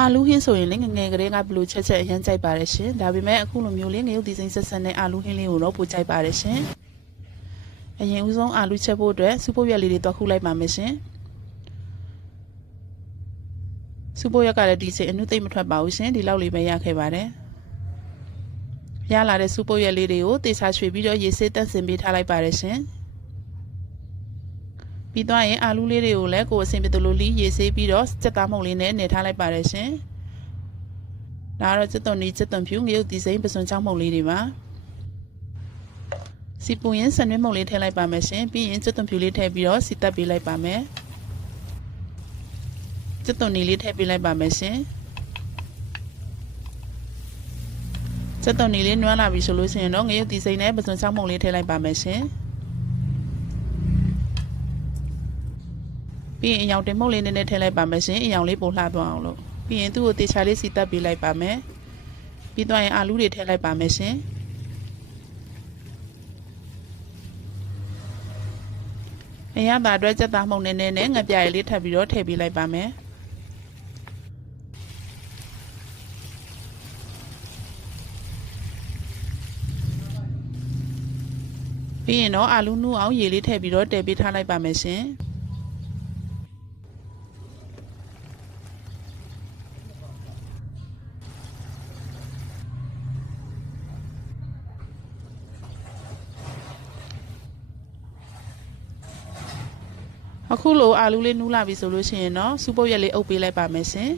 အာလူးဟင်းဆိုရင်လည်းငငယ်ကလေးကဘလို့ချက်ချက်အရင်ကြိုက်ပါတယ်ရှင်ဒါပေမဲ့အခုလိုမျိုးလေးငရုတ်သီးစိမ်းဆက်ဆက်နဲ့အာလူးဟင်းလေးကိုတော့ပိုကြိုက်ပါတယ်ရှင်အရင်ဦးဆုံးအာလူးချက်ဖို့အတွက်စူပုတ်ရက်လေးတွေတွက်ခုလိုက်ပါမယ်ရှင်စူပုတ်ရက်ကလည်းဒီချိန်အနုသိမ့်မထွက်ပါဘူးရှင်ဒီလောက်လေးပဲရခဲ့ပါတယ်ရလာတဲ့စူပုတ်ရက်လေးတွေကိုတေချာရွှေပြီးတော့ရေဆေးတန့်စင်ပေးထားလိုက်ပါတယ်ရှင်ပြီးသွားရင်အာလူးလေးတွေကိုလည်းကိုယ်အဆင်ပြေသလိုလီးရေဆေးပြီးတော့စက်သားမုန့်လေးနဲ့နေထားလိုက်ပါတယ်ရှင်ဒါကတော့စက်သွန်နီစက်သွန်ဖြူငရုတ်သီးစိမ်းပစွန်ချောင်းမုန့်လေးတွေပါစီပူရင်ဆန်နွှဲမုန့်လေးထည့်လိုက်ပါမယ်ရှင်ပြီးရင်စက်သွန်ဖြူလေးထည့်ပြီးတော့စီတက်ပေးလိုက်ပါမယ်စက်သွန်နီလေးထည့်ပေးလိုက်ပါမယ်ရှင်စက်သွန်နီလေးနွမ်းလာပြီဆိုလို့ရှိရင်တော့ငရုတ်သီးစိမ်းနဲ့ပစွန်ချောင်းမုန့်လေးထည့်လိုက်ပါမယ်ရှင်ပြီးရင်အယောင်တင်မုတ်လေးနည်းနည်းထည့်လိုက်ပါမယ်ရှင်အယောင်လေးပိုလှသွားအောင်လို့ပြီးရင်သူ့ကိုတေချာလေးစီတက်ပေးလိုက်ပါမယ်ပြီးသွားရင်အာလူးတွေထည့်လိုက်ပါမယ်ရှင်အရသာအတွက်စက်သားမုန့်နည်းနည်းနဲ့ငပြားရည်လေးထပ်ပြီးတော့ထည့်ပေးလိုက်ပါမယ်ပြီးရင်တော့အာလူးနူးအောင်ရေလေးထည့်ပြီးတော့တည်ပေးထားလိုက်ပါမယ်ရှင်အခုလိုအာလူးလေးနူးလာပြီဆိုလို့ရှိရင်တော့စူပုတ်ရက်လေးအုပ်ပေးလိုက်ပါမယ်ရှင်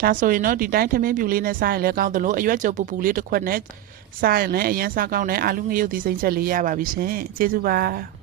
ဒါဆိုရင်တော့ဒီတိုင်းထမင်းပြူလေးနဲ့စားရင်လည်းကောင်းသလိုအရွက်ကြိုပူပူလေးတစ်ခွက်နဲ့စားရင်လည်းအရင်စားကောင်းတဲ့အာလူးငရုတ်သီးစိမ်းချက်လေးရပါပြီရှင်ကျေးဇူးပါ